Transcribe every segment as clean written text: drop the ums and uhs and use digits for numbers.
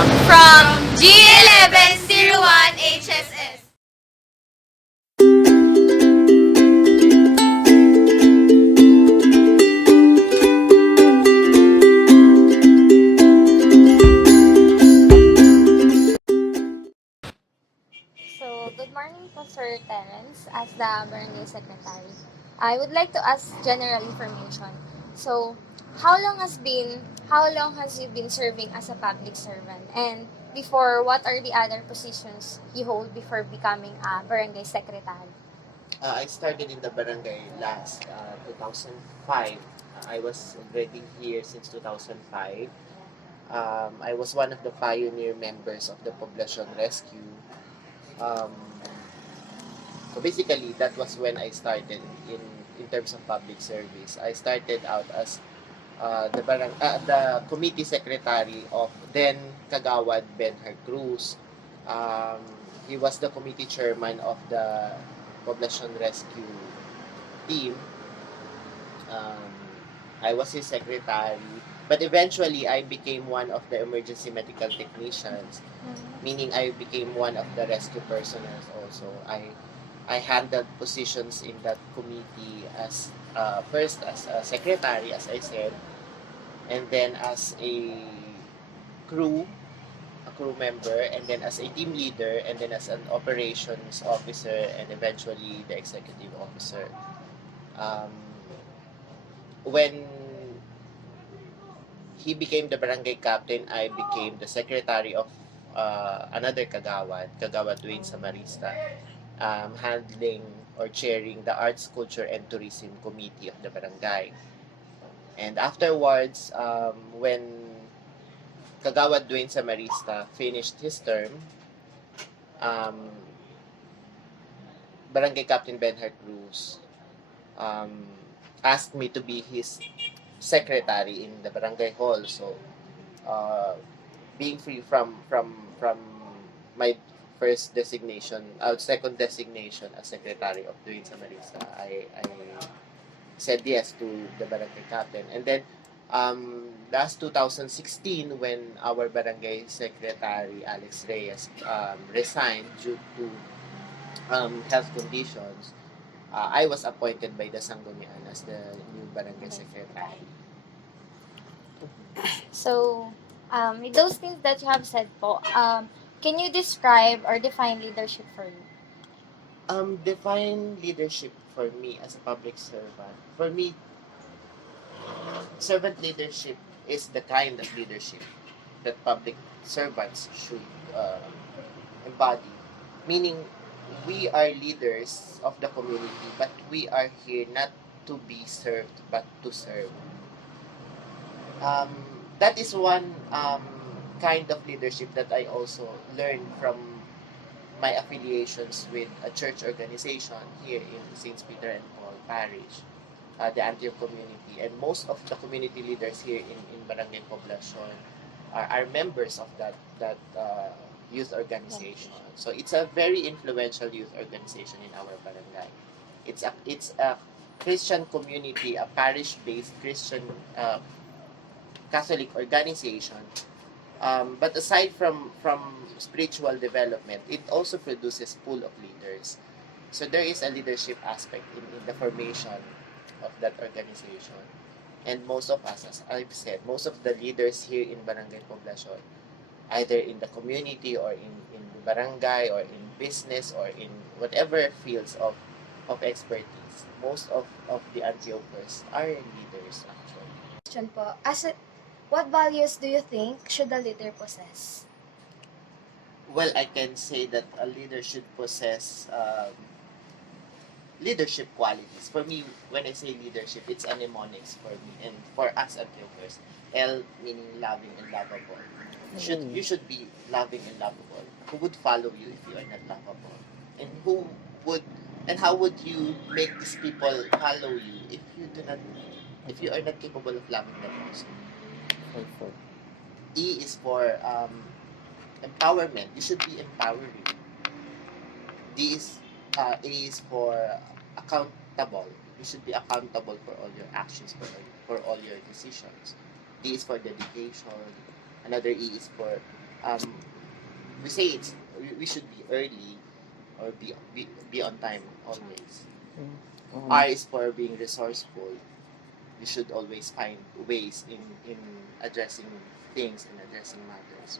from G11-01HSS. So, good morning po, Sir Terence, as the Barangay Secretary. I would like to ask general information. So, how long has you been serving as a public servant? And before, what are the other positions you hold before becoming a Barangay Secretary? I started in the barangay last 2005. I was already here since 2005. I was one of the pioneer members of the Poblacion Rescue. Um, so basically, that was when I started in terms of public service. I started out as the committee secretary of then Kagawad Benhar Cruz. Um, he was the committee chairman of the Poblacion Rescue team. Um, I was his secretary, but eventually I became one of the emergency medical technicians, meaning I became one of the rescue personnel also. I handled positions in that committee as first as a secretary, as I said, and then as crew a crew member, and then as a team leader, and then as an operations officer, and eventually the executive officer. Um, when he became the barangay captain, I became the secretary of another Kagawad Dwayne Samarista, handling or chairing the Arts, Culture, and Tourism Committee of the barangay. And afterwards, when Kagawad Dwayne Samarista finished his term, um, Barangay Captain Benhard Cruz um, asked me to be his secretary in the barangay hall. So, uh, being free from my first designation, second designation as secretary of Dwayne Samarista, I said yes to the barangay captain. And then last 2016, when our barangay secretary Alex Reyes resigned due to health conditions, I was appointed by the Sanggunian as the new barangay secretary. So, with those things that you have said po, can you describe or define leadership for you? Define leadership for me as a public servant. For me, servant leadership is the kind of leadership that public servants should embody. Meaning, we are leaders of the community, but we are here not to be served, but to serve. Um, that is one kind of leadership that I also learned from my affiliations with a church organization here in St. Peter and Paul Parish, the Antioch community. And most of the community leaders here in Barangay Poblacion are members of that youth organization. So it's a very influential youth organization in our barangay. It's a Christian community, a parish-based Christian Catholic organization. But aside from spiritual development, it also produces pool of leaders. So there is a leadership aspect in the formation of that organization. And most of us, as I've said, most of the leaders here in Barangay Poblacion, either in the community or in the barangay or in business or in whatever fields of expertise, most of the Antiochers are leaders actually. Question po, what values do you think should a leader possess? Well, I can say that a leader should possess leadership qualities. For me, when I say leadership, it's a mnemonics for me and for us Antiochers. L meaning loving and lovable. You should be loving and lovable. Who would follow you if you are not lovable? And who would and how would you make these people follow you if you are not capable of loving them also? E is for empowerment. You should be empowering. D is A is for accountable. You should be accountable for all your actions, for all your decisions. D is for dedication. Another E is for um, we say we should be early or be on time always. R is for being resourceful. You should always find ways in addressing things and addressing matters.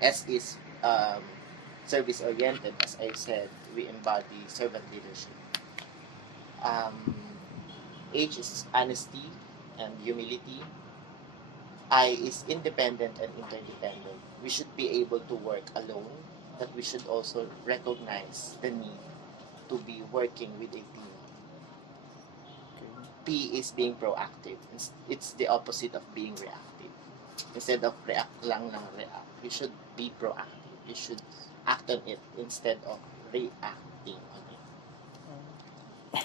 S is service oriented. As I said, we embody servant leadership. Um, H is honesty and humility. I is independent and interdependent. We should be able to work alone, but we should also recognize the need to be working with a team. P is being proactive. It's the opposite of being reactive. Instead of react lang ng react, you should be proactive. You should act on it instead of reacting on it.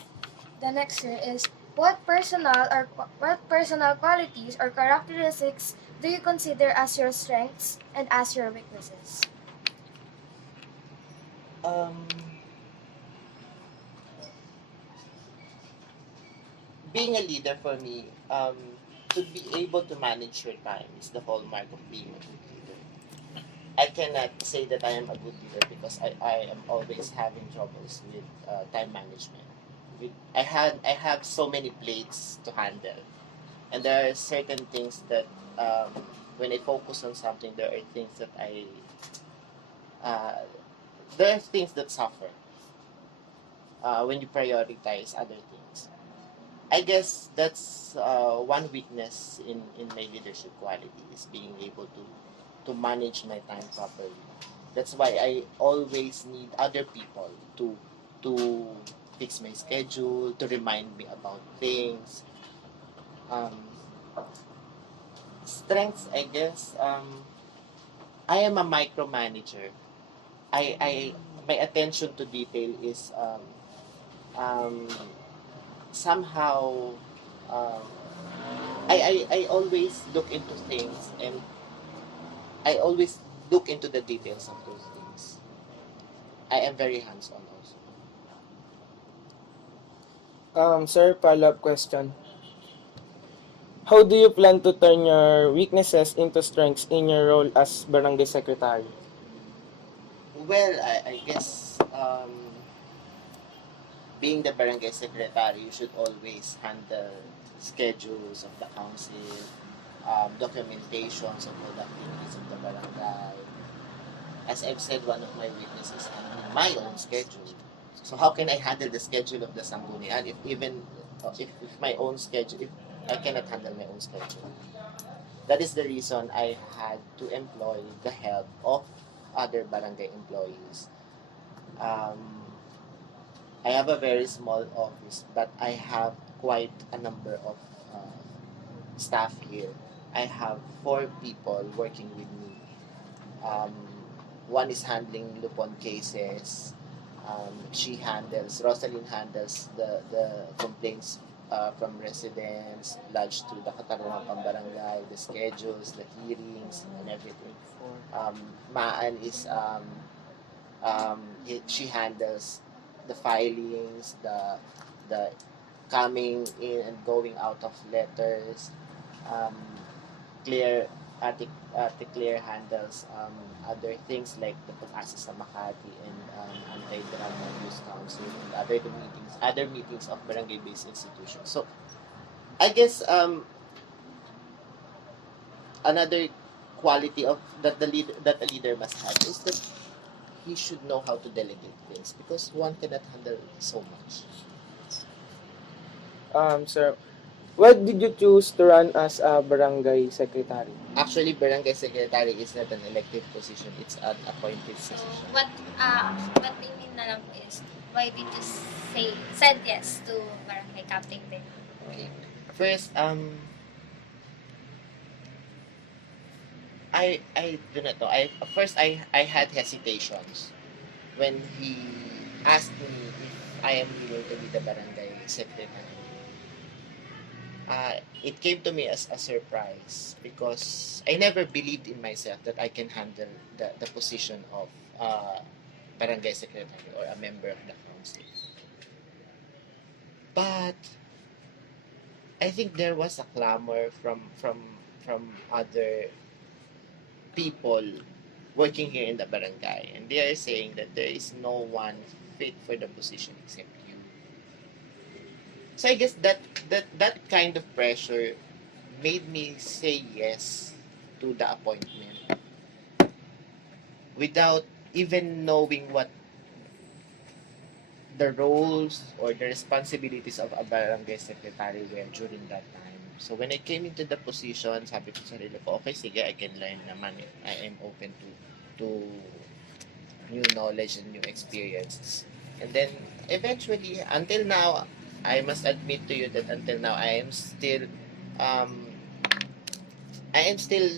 The next here is, what personal qualities or characteristics do you consider as your strengths and as your weaknesses? Being a leader for me, to be able to manage your time is the hallmark of being a good leader. I cannot say that I am a good leader because I am always having troubles with time management. I have so many plates to handle, and there are certain things that when I focus on something, there are things that uh, there are things that suffer when you prioritize other things. I guess that's one weakness in my leadership quality is being able to manage my time properly. That's why I always need other people to fix my schedule, to remind me about things. Um, Strengths, I guess. I am a micromanager. I my attention to detail is um, somehow um, I always look into things and I always look into the details of those things. I am very hands-on also. Sir, follow-up question. How do you plan to turn your weaknesses into strengths in your role as barangay secretary? Well, I guess being the barangay secretary, you should always handle schedules of the council, documentations of all the activities of the barangay. As I've said, one of my weaknesses is handling my own schedule. So how can I handle the schedule of the Sanggunian if even if my own schedule, if I cannot handle my own schedule? That is the reason I had to employ the help of other barangay employees. Um, I have a very small office, but I have quite a number of staff here. I have 4 people working with me. Um, One is handling Lupon cases. Rosalind handles the complaints from residents, lodged to the Katarungan Pambarangay, the schedules, the hearings, and everything. Maan is she handles the filings, the coming in and going out of letters. Um, Clear Ate Claire handles other things like the pag-asa sa Makati and anti-drama abuse council and other meetings of barangay-based institutions. So I guess another quality of that a leader must have is that he should know how to delegate things because one cannot handle so much. Sir, why did you choose to run as a barangay secretary? Actually, barangay secretary is not an elective position; it's an appointed position. What we mean na lang po is, why did you said yes to barangay captain din? Okay. First, I do not know. I had hesitations when he asked me if I am willing to be the barangay secretary. It came to me as a surprise because I never believed in myself that I can handle the position of barangay secretary or a member of the council. But I think there was a clamor from other people working here in the barangay, and they are saying that there is no one fit for the position except you. So I guess that kind of pressure made me say yes to the appointment without even knowing what the roles or the responsibilities of a barangay secretary were during that time. So when I came into the position, sabi ko sa sarili ko, okay, sige, I can learn naman. I am open to new knowledge and new experiences. And then eventually, until now, I must admit to you that until now, um, I am still,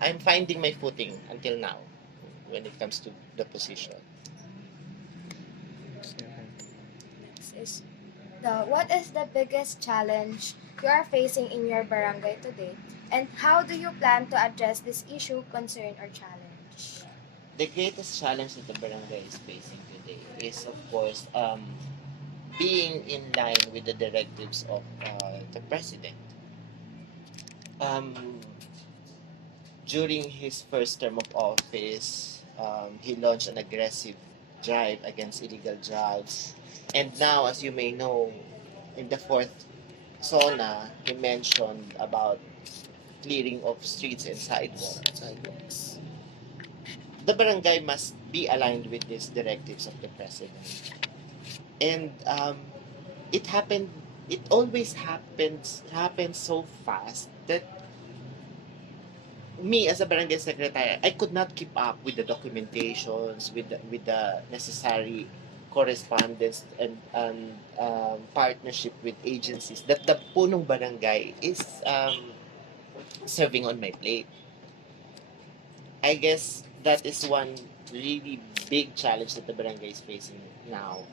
I'm finding my footing until now when it comes to the position. Next is what is the biggest challenge you are facing in your barangay today, and how do you plan to address this issue, concern, or challenge? The greatest challenge that the barangay is facing today is, of course, being in line with the directives of the president. Um, During his first term of office, he launched an aggressive drive against illegal drugs. And now, as you may know, in the fourth SONA, he mentioned about clearing of streets and sidewalks. The barangay must be aligned with these directives of the president. And it happened, it always happens so fast that me as a barangay secretary, I could not keep up with the documentations, with the necessary correspondence and partnership with agencies that the punong barangay is serving on my plate. I guess that is one really big challenge that the barangay is facing now.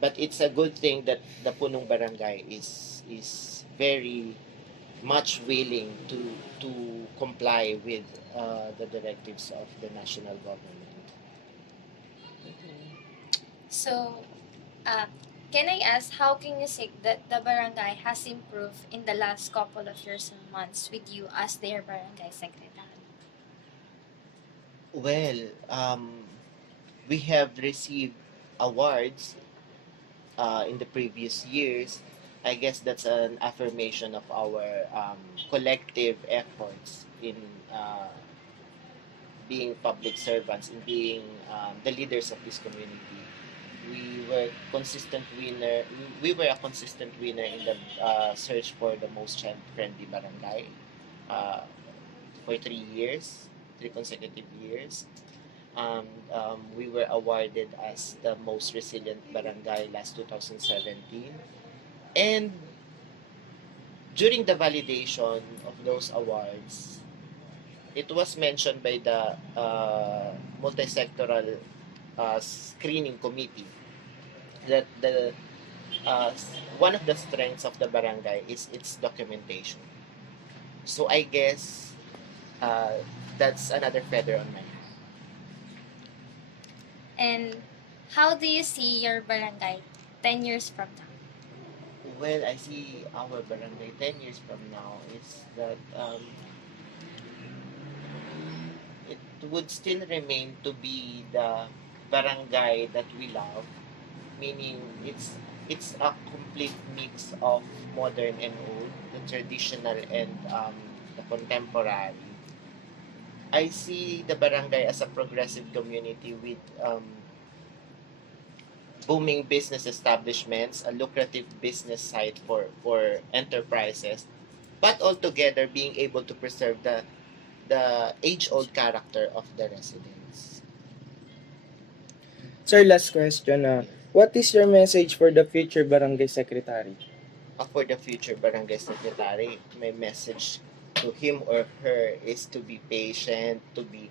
But it's a good thing that the punong barangay is very much willing to comply with the directives of the national government. So, uh, can I ask, how can you say that the barangay has improved in the last couple of years and months with you as their barangay secretary? Well, we have received awards in the previous years. I guess that's an affirmation of our collective efforts in uh, being public servants, in being the leaders of this community. We were consistent winner. We were a consistent winner in the search for the most child-friendly barangay uh, for 3 years, 3 consecutive years. We were awarded as the most resilient barangay last 2017. And during the validation of those awards, it was mentioned by the multi-sectoral screening committee that the one of the strengths of the barangay is its documentation. So I guess uh, that's another feather on my hat. And how do you see your barangay 10 years from now? Well, I see our barangay 10 years from now is that it would still remain to be the barangay that we love, meaning it's a complete mix of modern and old, the traditional and the contemporary. I see the barangay as a progressive community with booming business establishments, a lucrative business site for enterprises, but altogether being able to preserve the age-old character of the residents. Sir, last question. What is your message for the future barangay secretary? For the future barangay secretary, my message to him or her is to be patient, to be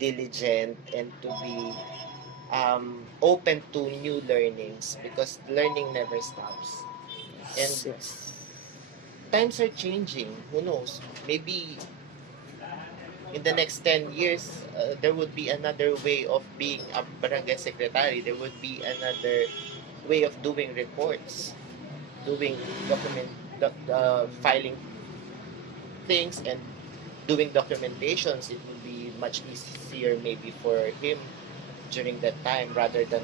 diligent, and to be open to new learnings because learning never stops. And Yes. times are changing. Who knows? Maybe in the next 10 years, there would be another way of being a barangay secretary. There would be another way of doing reports, doing filing things and doing documentations, it will be much easier maybe for him during that time rather than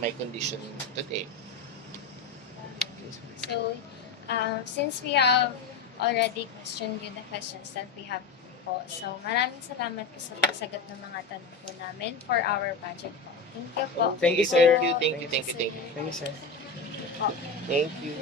my condition today. So, since we have already questioned you the questions that we have po, so maraming salamat po sa pagsagot ng mga tanong po namin for our budget po. Thank you po. Thank you, sir. Thank you, thank you, thank you, thank you. Thank you, sir. Thank you.